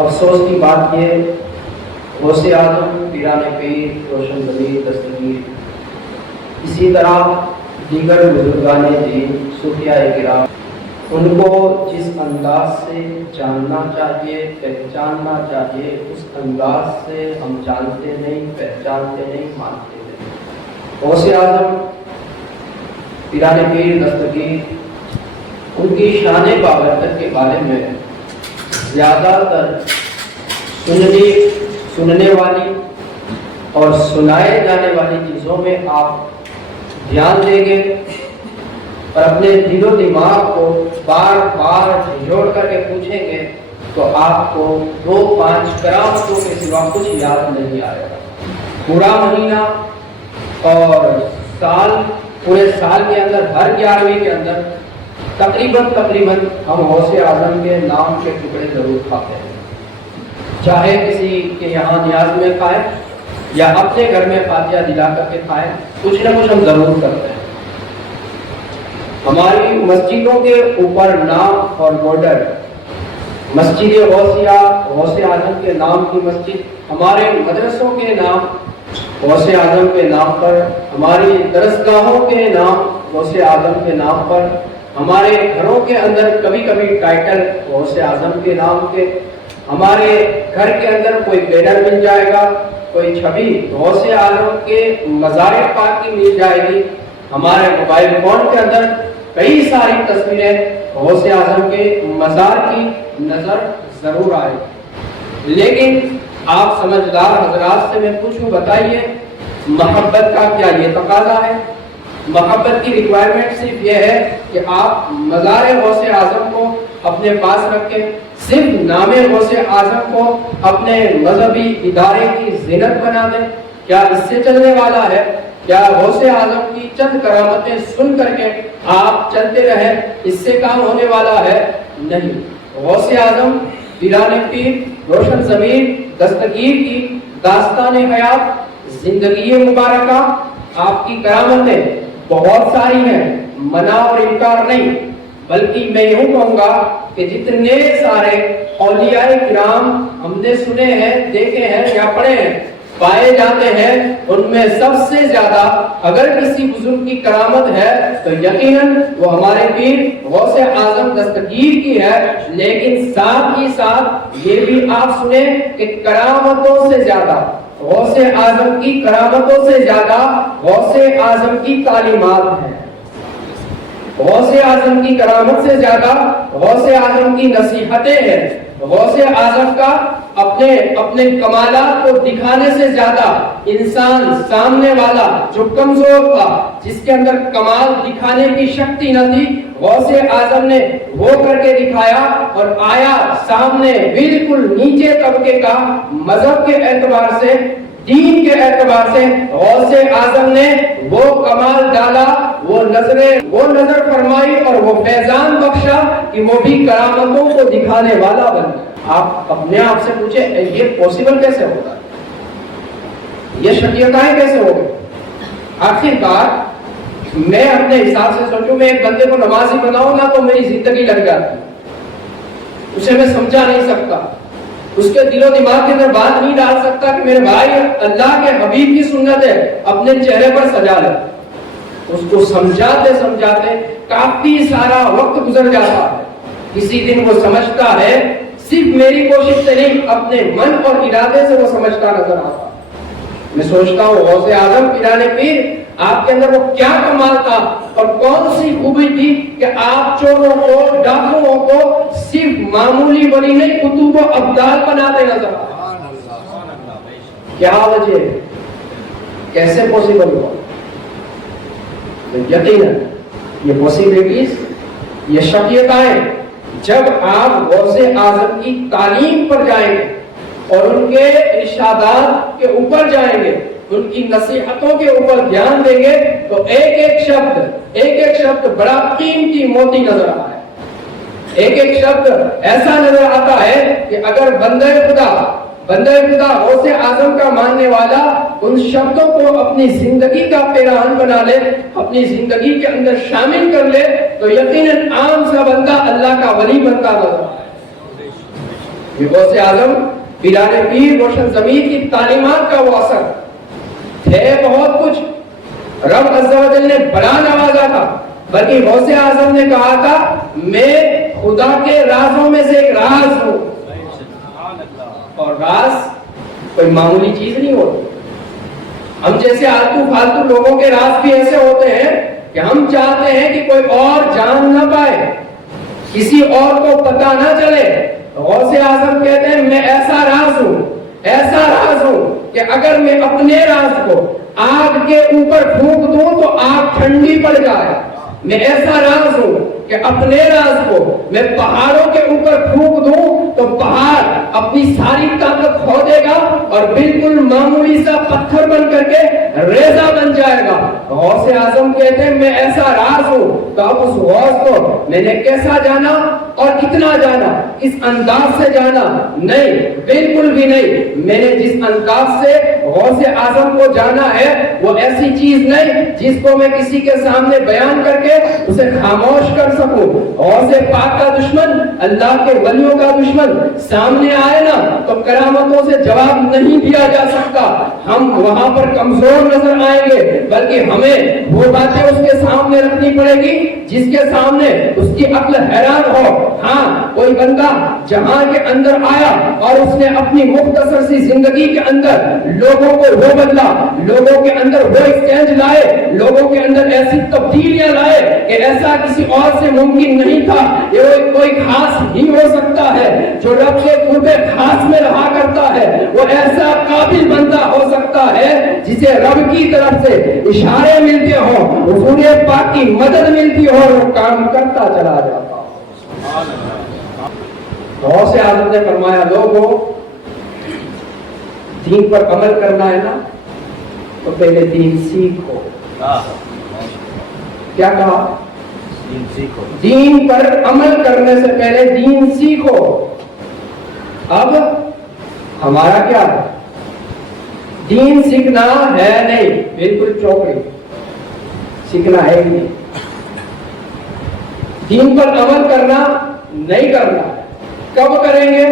افسوس کی بات یہ غوث اعظم پیران پیر روشن ضمیر دستگیر اسی طرح دیگر بزرگان دین صوفیاء کرام ان کو جس انداز سے جاننا چاہیے پہچاننا چاہیے اس انداز سے ہم جانتے نہیں پہچانتے نہیں مانتے نہیں۔ غوث اعظم پیران پیر دستگیر ان کی شان بابرکت کے بارے میں زیادہ تر سننے والی اور سنائے جانے والی چیزوں میں آپ دھیان دیں گے اور اپنے دل و دماغ کو بار بار جھنجھوڑ کر کے پوچھیں گے تو آپ کو 2-5 کرامتوں کے سوا کچھ یاد نہیں آئے گا۔ پورا مہینہ اور پورے سال کے اندر ہر 11ویں کے اندر تقریباً ہم غوث اعظم کے نام کے ٹکڑے ضرور کھاتے ہیں، چاہے کسی کے یہاں نیاز میں کھائیں یا اپنے گھر میں فاتحہ دلا کر کے کھائیں، کچھ نہ کچھ ہم ضرور کرتے ہیں۔ ہماری مسجدوں کے اوپر نام اور بارڈر مسجد غوثیہ غوث اعظم کے نام کی مسجد، ہمارے مدرسوں کے نام غوث اعظم کے نام پر، ہماری درسگاہوں کے نام غوث اعظم کے نام پر، ہمارے گھروں کے اندر کبھی کبھی ٹائٹل غوث اعظم کے نام کے، ہمارے گھر کے اندر کوئی بینر مل جائے گا، کوئی چھبی غوث اعظم کے مزار پاک کی مل جائے گی، ہمارے موبائل فون کے اندر کئی ساری تصویریں غوث اعظم کے مزار کی نظر ضرور آئے گی۔ لیکن آپ سمجھدار حضرات سے میں پوچھوں، بتائیے محبت کا کیا یہ تقاضا ہے؟ محبت کی ریکوائرمنٹ صرف یہ ہے کہ آپ مزار غوث اعظم کو اپنے پاس رکھیں، صرف نام غوث اعظم کو اپنے مذہبی ادارے کی زینت بنا دیں؟ کیا اس سے چلنے والا ہے؟ کیا غوث اعظم کی چند کرامتیں سن کر کے آپ چلتے رہیں، اس سے کام ہونے والا ہے؟ نہیں۔ غوث اعظم پیران پیر روشن ضمیر دستگیر کی داستان حیات زندگی مبارکہ، آپ کی کرامتیں بہت ساری ہیں، منع اور انکار نہیں، بلکہ میں یوں کہوں گا کہ جتنے سارے اولیاء کرام ہم نے سنے ہیں، دیکھے ہیں یا پڑھے ہیں، پائے جاتے ہیں، ان میں سب سے زیادہ اگر کسی بزرگ کی کرامت ہے تو یقیناً وہ ہمارے پیر غوث اعظم دستگیر کی ہے۔ لیکن ساتھ ہی ساتھ یہ بھی آپ سنیں کہ کرامتوں سے زیادہ غوث اعظم کی کرامتوں سے زیادہ غوث اعظم کی تعلیمات ہیں، غوث اعظم کی کرامت سے زیادہ غوث اعظم کی نصیحتیں ہیں، غوث اعظم کا اپنے کمالات کو دکھانے سے زیادہ انسان سامنے والا جو کمزور تھا، جس کے اندر کمال دکھانے کی شکتی نہ تھی، غوث اعظم نے وہ کر کے دکھایا اور آیا سامنے بالکل نیچے طبقے کا، مذہب کے اعتبار سے دین کے اعتبار سے غوث اعظم نے وہ کمال ڈالا، وہ نظر فرمائی اور وہ فیضان بخشا کہ وہ بھی کرامتوں کو دکھانے والا بن گیا۔ آپ اپنے آپ سے پوچھیں یہ پوسیبل کیسے ہوگا؟ یہ شکیتائیں کیسے ہو گئی؟ آخر کار میں اپنے حساب سے سوچوں، میں ایک بندے کو نمازی بناؤں نا تو میری زندگی لگ جاتی، اسے میں سمجھا نہیں سکتا، اس کے دل و دماغ کے اندر بات نہیں ڈال سکتا کہ میرے بھائی اللہ کے حبیب کی سنت ہے، اپنے چہرے پر سجا لے۔ اس کو سمجھاتے کافی سارا وقت گزر جاتا ہے، کسی دن وہ سمجھتا ہے، صرف میری کوشش سے نہیں اپنے من اور ارادے سے وہ سمجھتا نظر آتا۔ میں سوچتا ہوں غوث اعظم پیران پیر آپ کے اندر وہ کیا کمال تھا اور کون سی خوبی تھی کہ آپ چوروں کو ڈاکوؤں کو صرف معمولی ولی نہیں قطب و ابدال بناتے نظر آئے؟ کیا وجہ ہے؟ کیسے پوسیبل ہوا؟ یقیناً یہ پوسیبلٹیز، یہ شخصیتیں جب آپ غوث اعظم کی تعلیم پر جائیں گے اور ان کے ارشادات کے اوپر جائیں گے، ان کی نصیحتوں کے اوپر دھیان دیں گے تو ایک ایک شبد بڑا قیمتی موتی نظر آتا ہے، ایک شبد ایسا نظر آتا ہے کہ اگر بندہ خدا غوث اعظم کا ماننے والا ان شبدوں کو اپنی زندگی کا پیراہن بنا لے، اپنی زندگی کے اندر شامل کر لے تو یقیناً عام سا بندہ اللہ کا ولی بنتا نظر آتا ہے۔ یہ غوث اعظم بلال پیر روشن ضمیر کی تعلیمات کا وہ اثر تھے بہت کچھ. رب عز و جل نے بڑا نوازا تھا، بلکہ غوث اعظم نے کہا تھا میں خدا کے رازوں میں سے ایک راز ہوں. اور راز کوئی معمولی چیز نہیں ہوتی. ہم جیسے آلتو فالتو لوگوں کے راز بھی ایسے ہوتے ہیں کہ ہم چاہتے ہیں کہ کوئی اور جان نہ پائے، کسی اور کو پتہ نہ چلے. غوث اعظم کہتے ہیں میں ایسا راز ہوں، ایسا راز ہوں کہ اگر میں اپنے راز کو آگ کے اوپر پھونک دوں تو آگ ٹھنڈی پڑ جائے. میں ایسا راز ہوں کہ اپنے راز کو میں پہاڑوں کے اوپر پھونک دوں تو پہاڑ اپنی ساری طاقت کھو دے گا اور بالکل معمولی سا پتھر بن کر کے ریزہ بن جائے گا. غوث اعظم کہتے ہیں میں ایسا راز ہوں. تو اب اس غوث کو میں نے کیسا جانا اور کتنا جانا؟ اس انداز سے جانا نہیں، بالکل بھی نہیں. میں نے جس انداز سے غوث اعظم کو جانا ہے وہ ایسی چیز نہیں جس کو میں کسی کے سامنے بیان کر کے اسے خاموش کر سکوں. غوث پاک کا دشمن، اللہ کے ولیوں کا دشمن سامنے آئے نا تو کرامتوں سے جواب نہیں دیا جا سکتا. ہم وہاں پر کمزور نظر آئیں گے، بلکہ ہمیں وہ باتیں اس کے سامنے رکھنی پڑے گی جس کے سامنے اس کی عقل حیران ہو. ہاں کوئی بندہ جہاں کے اندر آیا اور اس نے اپنی مختصر سی زندگی کے اندر لوگوں کو وہ بدلا، لوگوں کے اندر وہ ایکسچینج لائے، لوگوں کے اندر ایسی تبدیلیاں لائے کہ ایسا کسی اور سے ممکن نہیں تھا. یہ کوئی خاص ہی ہو سکتا ہے جو رب کے قرب خاص میں رہا کرتا ہے. وہ ایسا قابل بندہ ہو سکتا ہے جسے رب کی طرف سے اشارے ملتے ہوں، حضور پاک کی مدد ملتی ہو اور وہ کام کرتا چلا جاتا. غوث اعظم نے فرمایا لوگوں دین پر عمل کرنا ہے نا تو پہلے دین سیکھو. کیا کہا؟ دین سیکھو. دین پر عمل کرنے سے پہلے دین سیکھو. اب ہمارا کیا ہے؟ دین سیکھنا ہے نہیں، بالکل چوکڑی سیکھنا ہے ہی نہیں. دین پر عمل کرنا نہیں کرنا. کب کریں گے؟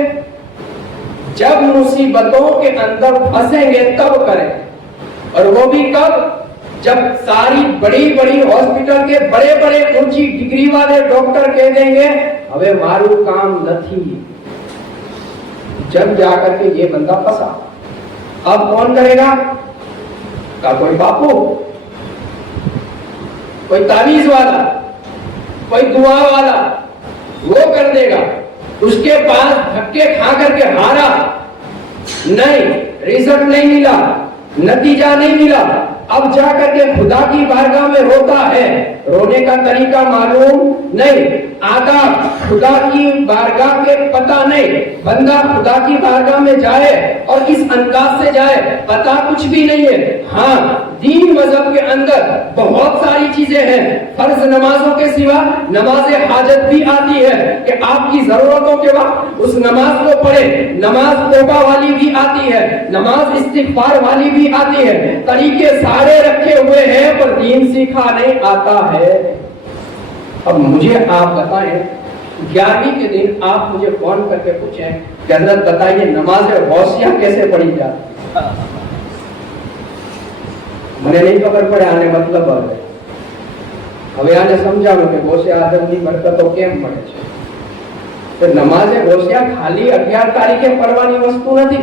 جب مصیبتوں کے اندر پھنسیں گے تب کریں. اور وہ بھی کب؟ جب ساری بڑی بڑی ہاسپٹل کے بڑے بڑے اونچی ڈگری والے ڈاکٹر کہہ دیں گے ابے مارو کام نہ تھی. جب جا کر کے یہ بندہ پھنسا. اب کون کرے گا؟ کا کوئی باپو، کوئی تعویذ والا، کوئی دعا والا وہ کر دے گا. اس کے پاس دھکے کھا کر کے ہارا نہیں، ریزلٹ نہیں ملا، نتیجہ نہیں ملا. اب جا کر کے خدا کی بارگاہ میں روتا ہے. رونے کا طریقہ معلوم نہیں، آداب خدا کی بارگاہ کے پتہ نہیں. بندہ خدا کی بارگاہ میں جائے اور اس انداز سے جائے پتہ کچھ بھی نہیں ہے. ہاں دین مذہب کے اندر بہت ساری چیزیں ہیں. فرض نمازوں کے سوا نماز حاجت بھی آتی ہے کہ آپ کی ضرورتوں کے وقت اس نماز کو پڑھے. نماز توبہ والی بھی آتی ہے، نماز استغفار والی بھی آتی ہے. طریقے سارے رکھے ہوئے ہیں پر دین سیکھا نہیں آتا ہے. اب مجھے آپ بتائیں 11ویں کے دن آپ مجھے فون کر کے پوچھیں کہ حضرت بتائیے نماز غوثیہ کیسے پڑھی جاتی؟ મને નહીં ખબર પડે આને મતલબ આવે. હવે આને સમજાવો કે ગોસે આદમની બરકતો કેમ મળે છે. તો નમાઝે ગોસિયા ખાલી 11 તારીખે પડવાની વસ્તુ નથી.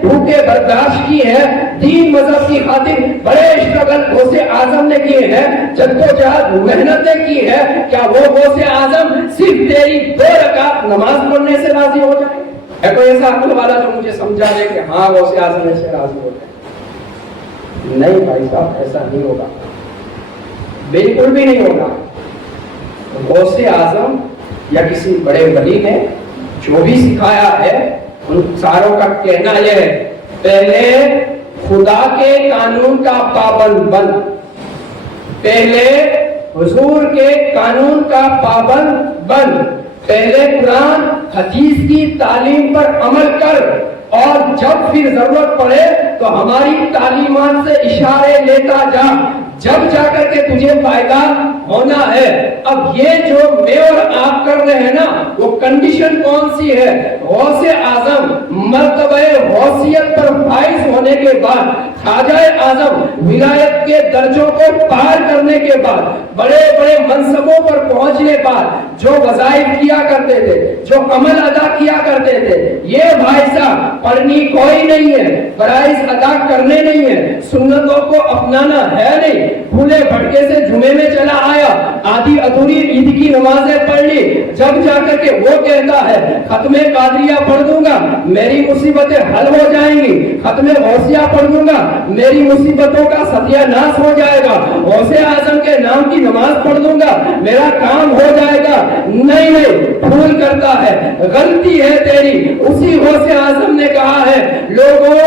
بھوکے برداشت کی ہے، دین مذہب کی خاطر بڑے اسٹرگل غوث اعظم نے کیے ہیں، جدوجہد محنتیں کی ہے، کیا وہ غوث اعظم صرف تیری 2 رکعت نماز پڑھنے سے راضی ہو جائے؟ ہے کوئی ایسا عقل والا جو مجھے سمجھا دے کہ ہاں غوث اعظم سے راضی ہو جائے؟ نہیں بھائی صاحب، ایسا نہیں ہوگا، بالکل بھی نہیں ہوگا۔ غوث اعظم یا کسی بڑے ولی نے جو بھی سکھایا ہے، ان ساروں کا کہنا یہ ہے، پہلے خدا کے قانون کا پابند بن، پہلے حضور کے قانون کا پابند بن، پہلے قرآن حدیث کی تعلیم پر عمل کر، اور جب پھر ضرورت پڑے تو ہماری تعلیمات سے اشارے لیتا جا، جب جا کر کے تجھے فائدہ ہونا ہے۔ اب یہ جو میں اور آپ کر رہے ہیں نا، وہ کنڈیشن کون سی ہے؟ غوث اعظم مرتبہ غوثیت پر فائز ہونے کے بعد، خواجہ اعظم ولایت کے درجوں کو پار کرنے کے بعد، بڑے بڑے منصبوں پر پہنچنے بعد جو وظائف کیا کرتے تھے، جو عمل ادا کیا کرتے تھے، یہ بھائی صاحب پڑھنی کوئی نہیں ہے، فرائض ادا کرنے نہیں ہے، سنتوں کو اپنانا ہے نہیں، بھولے بھٹکے سے جمعے میں چلا آیا، آدھی ادھوری عید کی نمازیں پڑھ لی، جب جا کر کے وہ کہتا ہے ختم قادریہ پڑھ دوں گا میری مصیبتیں حل ہو جائیں گی، ختم غوثیہ پڑھ دوں گا میری مصیبتوں کا ستیہ ناش ہو جائے گا، غوث اعظم کے نام کی نماز پڑھ دوں گا میرا کام ہو جائے گا، نہیں نہیں، بھول کرتا ہے، غلطی ہے تیری۔ اسی غوث اعظم نے کہا ہے لوگوں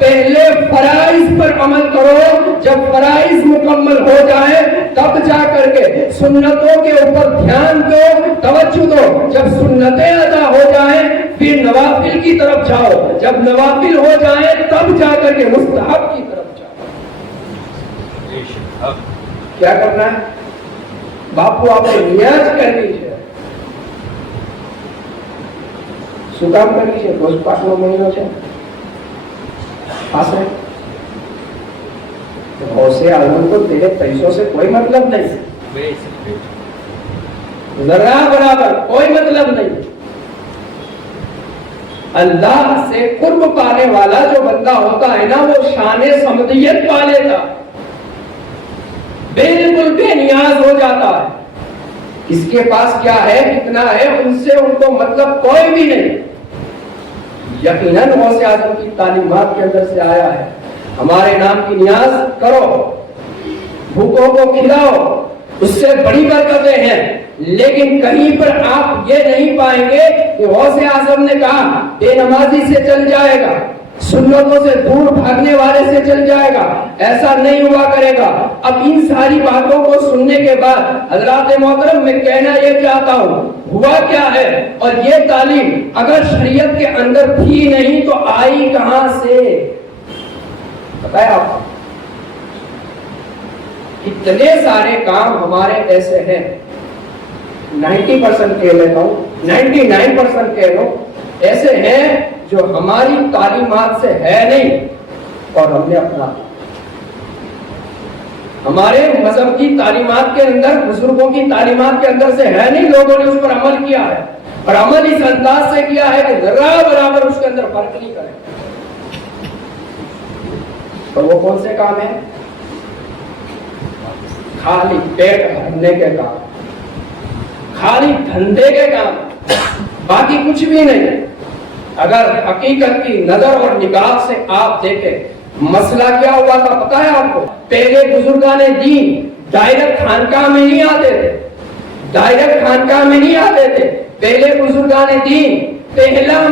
پہلے فرائض پر عمل کرو، جب فرائض مکمل ہو جائے تب جا کر کے سنتوں کے اوپر دھیان دو، توجہ دو، جب سنتیں ادا ہو جائیں پھر نوافل کی طرف جاؤ، جب نوافل ہو جائیں تب جا کر کے مستحب کی طرف جاؤ۔ کیا کرنا ہے باپو؟ آپ نے نیاز کرنی ہے، سکام کرنی ہے، روز 5 مہینوں سے آسے غوث اعظم کو تیرے پیسوں سے کوئی مطلب نہیں، ذرا برابر کوئی مطلب نہیں۔ اللہ سے قرب پانے والا جو بندہ ہوتا ہے نا، وہ شان صمدیت پا لیتا، بالکل بے نیاز ہو جاتا ہے۔ کس کے پاس کیا ہے، کتنا ہے، ان سے ان کو مطلب کوئی بھی نہیں۔ یقیناً غوث اعظم کی تعلیمات کے اندر سے آیا ہے، ہمارے نام کی نیاز کرو، بھوکوں کو کھلاؤ، اس سے بڑی برکتیں ہیں، لیکن کہیں پر آپ یہ نہیں پائیں گے کہ غوث اعظم نے کہا بے نمازی سے چل جائے گا، سنتوں سے دور بھاگنے والے سے چل جائے گا، ایسا نہیں ہوا کرے گا۔ اب ان ساری باتوں کو سننے کے بعد حضرات محترم میں کہنا یہ چاہتا ہوں، ہوا کیا ہے، اور یہ تعلیم اگر شریعت کے اندر تھی نہیں تو آئی کہاں سے؟ بتائیں آپ، اتنے سارے کام ہمارے ایسے ہیں، 90% کہہ لیتا ہوں، 99% کہہ لو، ایسے ہیں جو ہماری تعلیمات سے ہے نہیں اور ہم نے اپنا، ہمارے مذہب کی تعلیمات کے اندر، بزرگوں کی تعلیمات کے اندر سے ہے نہیں، لوگوں نے اس پر عمل کیا ہے، اور عمل اس انداز سے کیا ہے کہ ذرا برابر اس کے اندر فرق نہیں کرے۔ اور وہ کون سے کام ہیں؟ خالی پیٹ بھرنے کے کام، خالی دھندے کے کام، باقی کچھ بھی نہیں۔ اگر حقیقت کی نظر اور نگاہ سے آپ دیکھیں مسئلہ کیا ہوا تھا پتا ہے آپ کو؟ پہلے بزرگان دین ڈائریکٹ خانقاہ میں نہیں آتے تھے، ڈائریکٹ خانقاہ میں نہیں آتے تھے۔ پہلے بزرگان دین پہلا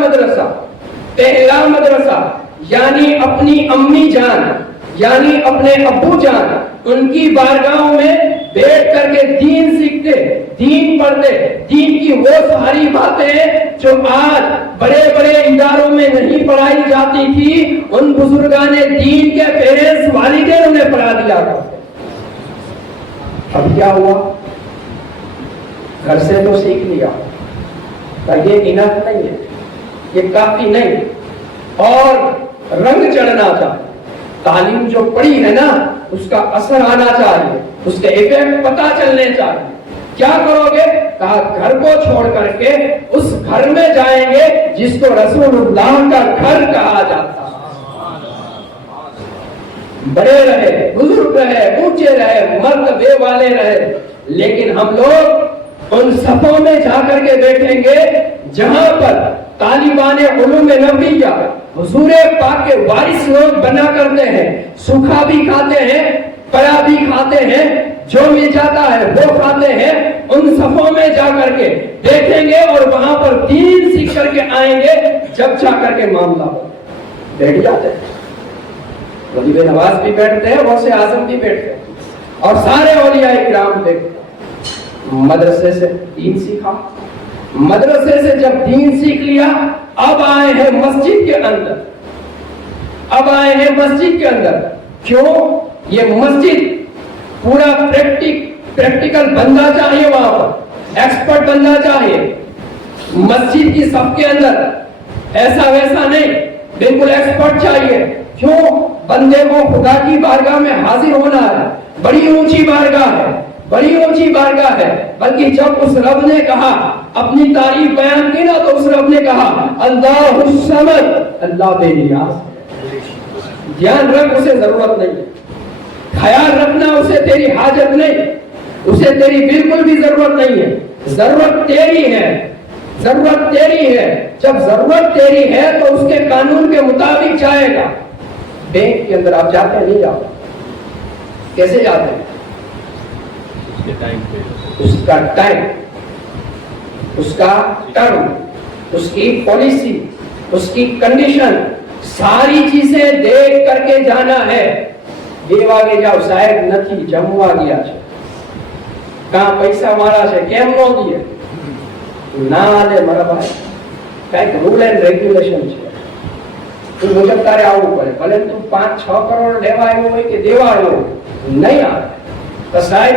مدرسہ یعنی اپنی امی جان، یعنی اپنے ابو جان، ان کی بارگاہوں میں بیٹھ کر کے دین سیکھتے، دین پڑھتے، دین کی وہ ساری باتیں جو آج بڑے بڑے اداروں میں نہیں پڑھائی جاتی تھی، ان بزرگان دین کے پیرنٹس، والدین انہیں پڑھا دیا کرتے۔ اب کیا ہوا؟ گھر سے تو سیکھ لیا، یہ انف نہیں ہے، یہ کافی نہیں، اور رنگ چڑھنا چاہیے۔ تعلیم جو پڑھی ہے نا، اس کا اثر آنا چاہیے، اس کے ایفیکٹ پتہ چلنے چاہیے۔ کیا کرو گے؟ کہا گھر کو چھوڑ کر کے اس گھر میں جائیں گے جس کو رسول اللہ کا گھر کہا جاتا. بڑے رہے، بزرگ رہے، اونچے رہے، مرتبے والے رہے، لیکن ہم لوگ ان صفوں میں جا کر کے بیٹھیں گے جہاں پر طالبان علوم نبویہ حضور پاک کے وارث لوگ بنا کرتے ہیں، سوکھا بھی کھاتے ہیں، پڑا بھی کھاتے ہیں، جو مل جاتا ہے وہ کھاتے ہیں. ان صفوں میں جا کر کے دیکھیں گے اور وہاں پر دین سیکھ کر کے آئیں گے. جب جا کر کے معاملہ ہو بیٹھ جاتے ہیں. ولی نواز بھی بیٹھتے ہیں، غوث اعظم بھی بیٹھتے ہیں، اور سارے اولیاء کرام بیٹھتے ہیں. مدرسے سے دین سیکھا، مدرسے سے جب دین سیکھ لیا، اب آئے ہیں مسجد کے اندر. اب آئے ہیں مسجد کے اندر. کیوں؟ یہ مسجد پورا پریکٹیکل بندہ چاہیے، وہاں پر ایکسپرٹ بندہ چاہیے. مسجد کی صف کے اندر ایسا ویسا نہیں، بالکل ایکسپرٹ چاہیے. کیوں؟ بندے کو خدا کی بارگاہ میں حاضر ہونا ہے. بڑی اونچی بارگاہ ہے، بڑی اونچی بارگاہ ہے. بلکہ جب اس رب نے کہا، اپنی تعریف بیان کی نا، تو اس رب نے کہا اللہ الصمد، اللہ بے نیاز. دھیان رکھ، اسے ضرورت نہیں ہے. خیال رکھنا، اسے تیری حاجت نہیں، اسے تیری بالکل بھی ضرورت نہیں ہے. ضرورت تیری ہے، ضرورت تیری ہے. جب ضرورت تیری ہے تو اس کے قانون کے مطابق جائے گا. بینک کے اندر آپ جاتے ہیں، نہیں جاتے؟ کیسے جاتے ہیں؟ اس کا ٹائم، اس کا ٹرم، اس کی پالیسی، اس کی کنڈیشن، ساری چیزیں دیکھ کر کے جانا ہے. دیواگے جاؤ صاحب નથી જમવા ગયા છે, કાં પૈસા મારા છે કેમ નો દીએ? ના આલે મારા ભાઈ, કાંઈક રૂલ એન્ડ રેગ્યુલેશન છે. તું મુજબ તારે આવવું પડે. ભલે તું 5-6 કરોડ લેવા આવ્યો હોય કે દેવા આવ્યો હોય, નહીં આવે તો સાહેબ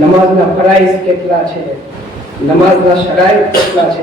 નમાઝના ફરાઈઝ કેટલા છે, નમાઝના શરાઈત કેટલા છે?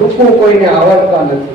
રૂકુ કોઈને આવડતા નથી,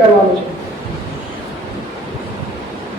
કરવાનું છે.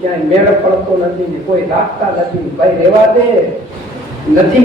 ક્યાંય મેળ પડતો નથી, કોઈ રાખતા નથી, ભાઈ રહેવા દે નથી।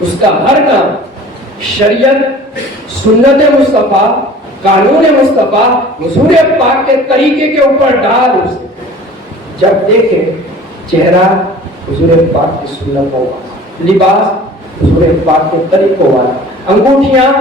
اس کا ہر کام شریعت، سنت مصطفیٰ، قانون مصطفیٰ، حضور پاک کے طریقے کے اوپر ڈال اسے جب دیکھے چہرہ حضور پاک کی سنتوں والا، لباس حضور پاک کے طریقوں والا، انگوٹھیاں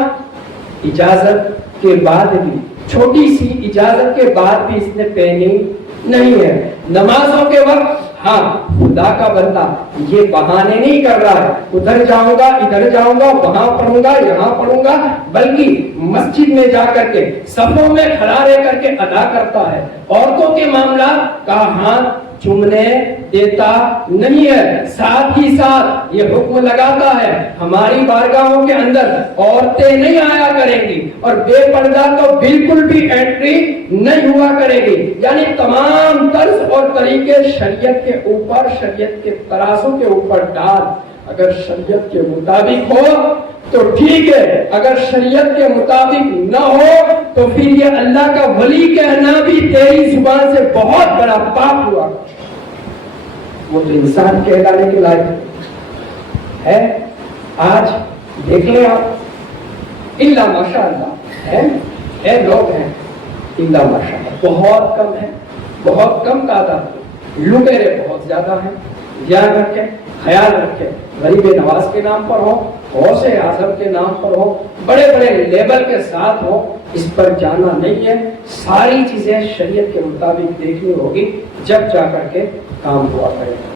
اجازت کے بعد بھی، چھوٹی سی اجازت کے بعد بھی اس نے پہنی نہیں ہے، نمازوں کے وقت ہاں خدا کا بندہ یہ بہانے نہیں کر رہا ہے ادھر جاؤں گا ادھر جاؤں گا وہاں پڑھوں گا یہاں پڑھوں گا، بلکہ مسجد میں جا کر کے صفوں میں کھڑا رہ کر کے ادا کرتا ہے۔ عورتوں کے معاملات کا ہاتھ چومنے دیتا نہیں ہے، ساتھ ہی ساتھ یہ حکم لگاتا ہے ہماری بارگاہوں کے اندر عورتیں نہیں آیا کریں گی اور بے پردہ تو بالکل بھی انٹری نہیں ہوا کرے گی، یعنی تمام طرز اور طریقے شریعت کے اوپر، شریعت کے ترازو کے اوپر ڈال۔ اگر شریعت کے مطابق ہو تو ٹھیک ہے، اگر شریعت کے مطابق نہ ہو تو پھر یہ اللہ کا ولی کہنا بھی تیری زبان سے بہت بڑا پاپ ہوا، وہ تو انسان کہلانے کے لائق ہے۔ آج دیکھ لیں آپ، الا ماشاء اللہ ہے لوگ ہیں، الا ماشاء اللہ بہت کم ہے، بہت کم تعداد، لٹیرے بہت زیادہ ہیں۔ یاد رکھیں، خیال رکھیں، غریب نواز کے نام پر ہو، غوث اعظم کے نام پر ہو، بڑے بڑے لیبل کے ساتھ ہو، اس پر جانا نہیں ہے۔ ساری چیزیں شریعت کے مطابق دیکھنی ہوگی، جب جا کر کے کام ہوا کرے۔